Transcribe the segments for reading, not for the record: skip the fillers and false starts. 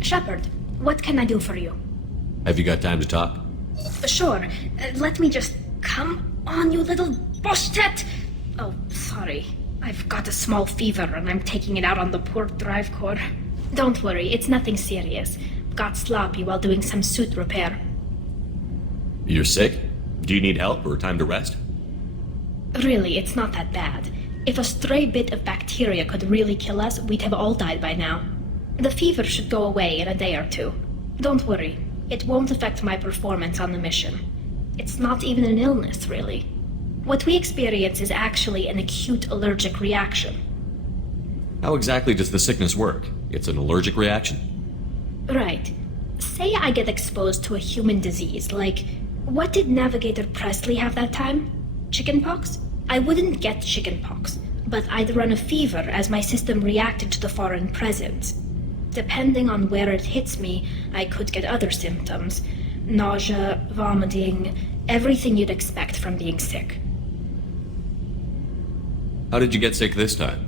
Shepard, what can I do for you? Have you got time to talk? Sure. Let me just... Come on, you little boshtet! Oh, sorry. I've got a small fever and I'm taking it out on the poor drive core. Don't worry, it's nothing serious. Got sloppy while doing some suit repair. You're sick? Do you need help or time to rest? Really, it's not that bad. If a stray bit of bacteria could really kill us, we'd have all died by now. The fever should go away in a day or two. Don't worry, it won't affect my performance on the mission. It's not even an illness, really. What we experience is actually an acute allergic reaction. How exactly does the sickness work? It's an allergic reaction? Right. Say I get exposed to a human disease, like... What did Navigator Presley have that time? Chickenpox? I wouldn't get chickenpox, but I'd run a fever as my system reacted to the foreign presence. Depending on where it hits me, I could get other symptoms. Nausea, vomiting, everything you'd expect from being sick. How did you get sick this time?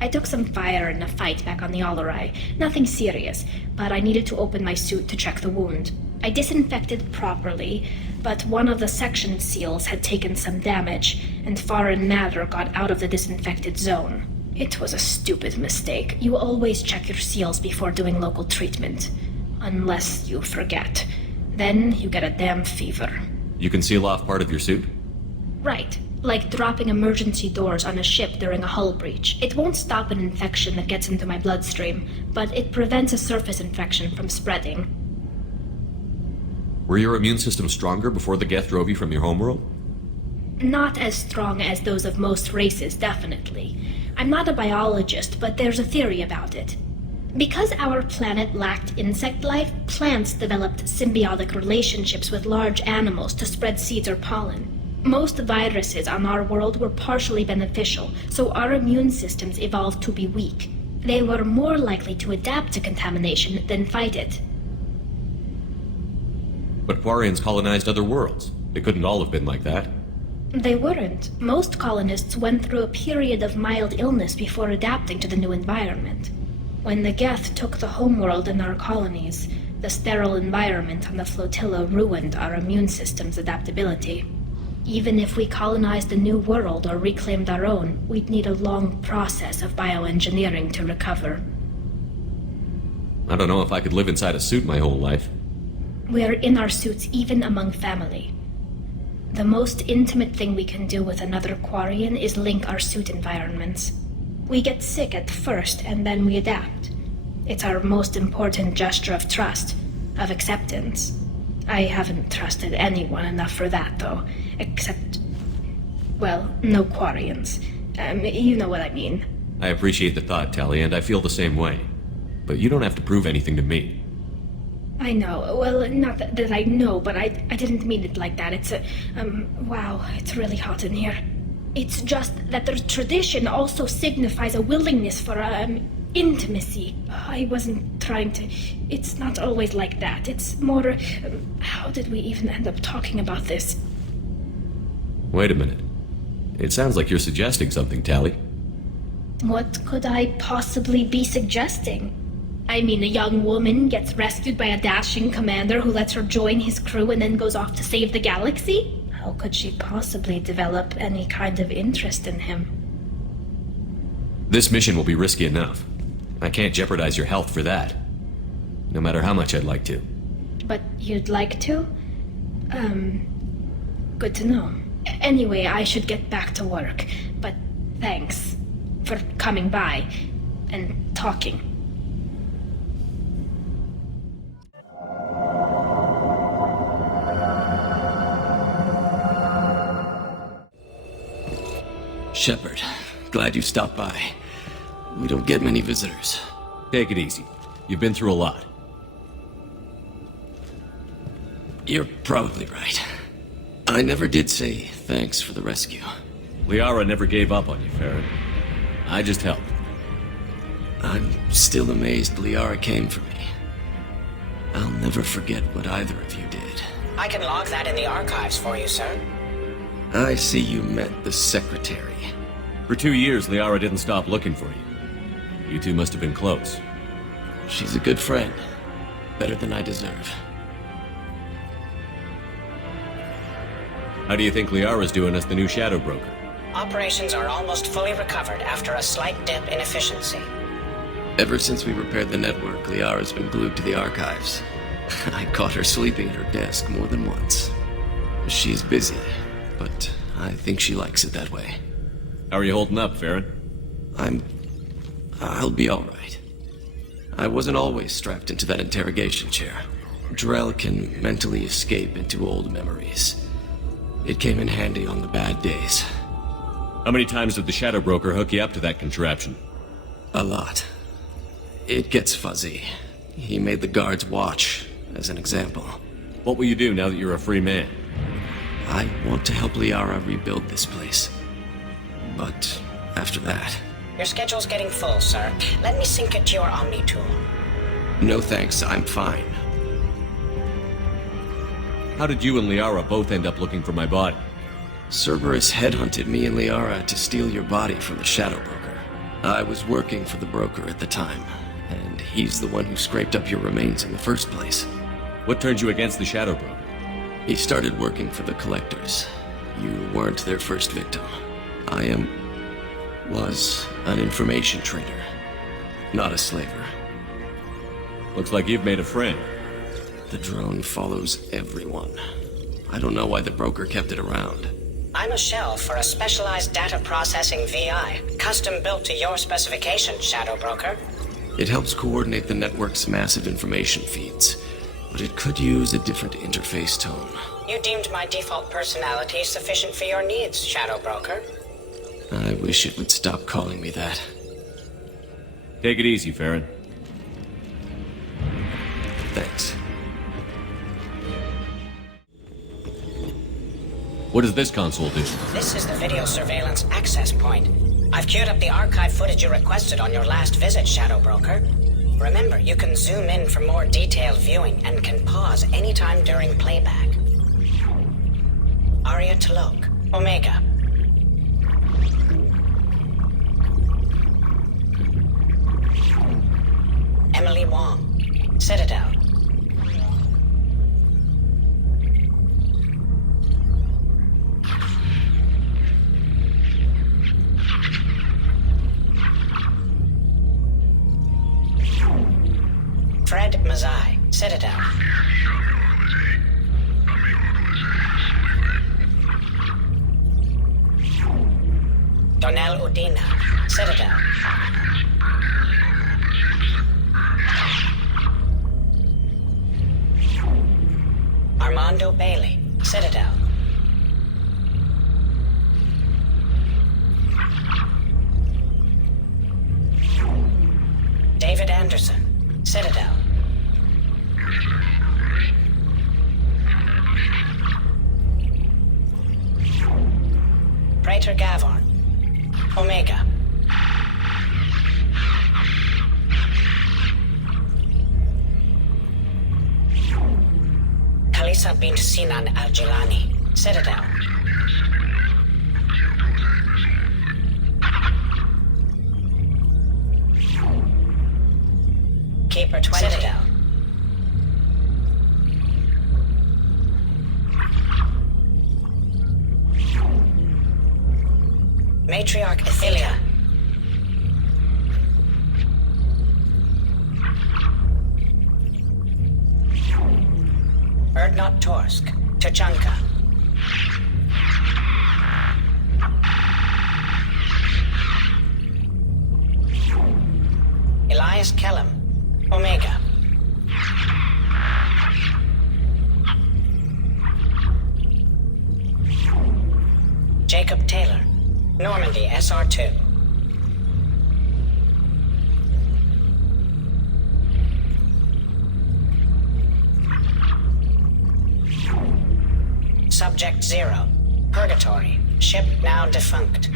I took some fire in a fight back on the Allerai. Nothing serious, but I needed to open my suit to check the wound. I disinfected properly, but one of the section seals had taken some damage, and foreign matter got out of the disinfected zone. It was a stupid mistake. You always check your seals before doing local treatment. Unless you forget. Then you get a damn fever. You can seal off part of your suit? Right. Like dropping emergency doors on a ship during a hull breach. It won't stop an infection that gets into my bloodstream, but it prevents a surface infection from spreading. Were your immune system stronger before the Geth drove you from your homeworld? Not as strong as those of most races, definitely. I'm not a biologist, but there's a theory about it. Because our planet lacked insect life, plants developed symbiotic relationships with large animals to spread seeds or pollen. Most viruses on our world were partially beneficial, so our immune systems evolved to be weak. They were more likely to adapt to contamination than fight it. But Quarians colonized other worlds. They couldn't all have been like that. They weren't. Most colonists went through a period of mild illness before adapting to the new environment. When the Geth took the homeworld in our colonies, the sterile environment on the flotilla ruined our immune system's adaptability. Even if we colonized a new world or reclaimed our own, we'd need a long process of bioengineering to recover. I don't know if I could live inside a suit my whole life. We're in our suits even among family. The most intimate thing we can do with another Quarian is link our suit environments. We get sick at first, and then we adapt. It's our most important gesture of trust, of acceptance. I haven't trusted anyone enough for that, though. Except... well, no Quarians. You know what I mean. I appreciate the thought, Tali, and I feel the same way. But you don't have to prove anything to me. I know. Well, not that I know, but I didn't mean it like that. It's wow, it's really hot in here. It's just that the tradition also signifies a willingness for, intimacy. I wasn't trying to... It's not always like that. It's more... how did we even end up talking about this? Wait a minute. It sounds like you're suggesting something, Tali. What could I possibly be suggesting? I mean, a young woman gets rescued by a dashing commander who lets her join his crew and then goes off to save the galaxy? How could she possibly develop any kind of interest in him? This mission will be risky enough. I can't jeopardize your health for that. No matter how much I'd like to. But you'd like to? Good to know. Anyway, I should get back to work. But thanks for coming by and talking. Shepard, glad you stopped by. We don't get many visitors. Take it easy. You've been through a lot. You're probably right. I never did say thanks for the rescue. Liara never gave up on you, Farron. I just helped. I'm still amazed Liara came for me. I'll never forget what either of you did. I can log that in the archives for you, sir. I see you met the Secretary. For 2 years, Liara didn't stop looking for you. You two must have been close. She's a good friend. Better than I deserve. How do you think Liara's doing as the new Shadow Broker? Operations are almost fully recovered after a slight dip in efficiency. Ever since we repaired the network, Liara's been glued to the archives. I caught her sleeping at her desk more than once. She's busy, but I think she likes it that way. How are you holding up, Farron? I'll be alright. I wasn't always strapped into that interrogation chair. Drell can mentally escape into old memories. It came in handy on the bad days. How many times did the Shadow Broker hook you up to that contraption? A lot. It gets fuzzy. He made the guards watch, as an example. What will you do now that you're a free man? I want to help Liara rebuild this place. But after that... Your schedule's getting full, sir. Let me sync it to your Omni tool. No thanks, I'm fine. How did you and Liara both end up looking for my body? Cerberus headhunted me and Liara to steal your body from the Shadow Broker. I was working for the broker at the time, and he's the one who scraped up your remains in the first place. What turned you against the Shadow Broker? He started working for the Collectors. You weren't their first victim. Was an information trader, not a slaver. Looks like you've made a friend. The drone follows everyone. I don't know why the broker kept it around. I'm a shell for a specialized data processing VI, custom built to your specifications, Shadow Broker. It helps coordinate the network's massive information feeds, but it could use a different interface tone. You deemed my default personality sufficient for your needs, Shadow Broker. I wish it would stop calling me that. Take it easy, Farron. Thanks. What does this console do? This is the video surveillance access point. I've queued up the archive footage you requested on your last visit, Shadow Broker. Remember, you can zoom in for more detailed viewing and can pause anytime during playback. Arya Talok, Omega. Emily Wong, Citadel. Fred Mazai, Citadel. Donnell Udina, Citadel. Armando Bailey, Citadel. David Anderson, Citadel. Praetor Gavorn, Omega. Kalisa bint Sinan Al-Jilani, Citadel. Keeper 20. Citadel. Matriarch Ethelia. Erdnot Torsk, Tuchanka. Elias Kellum, Omega. Jacob Taylor, Normandy SR2. Subject 0, Purgatory, ship now defunct.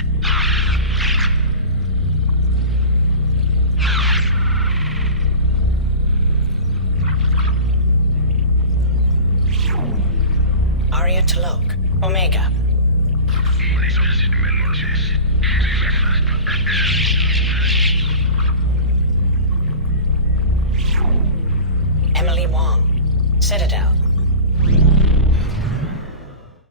Arya Talok, Omega. Emily Wong. Citadel.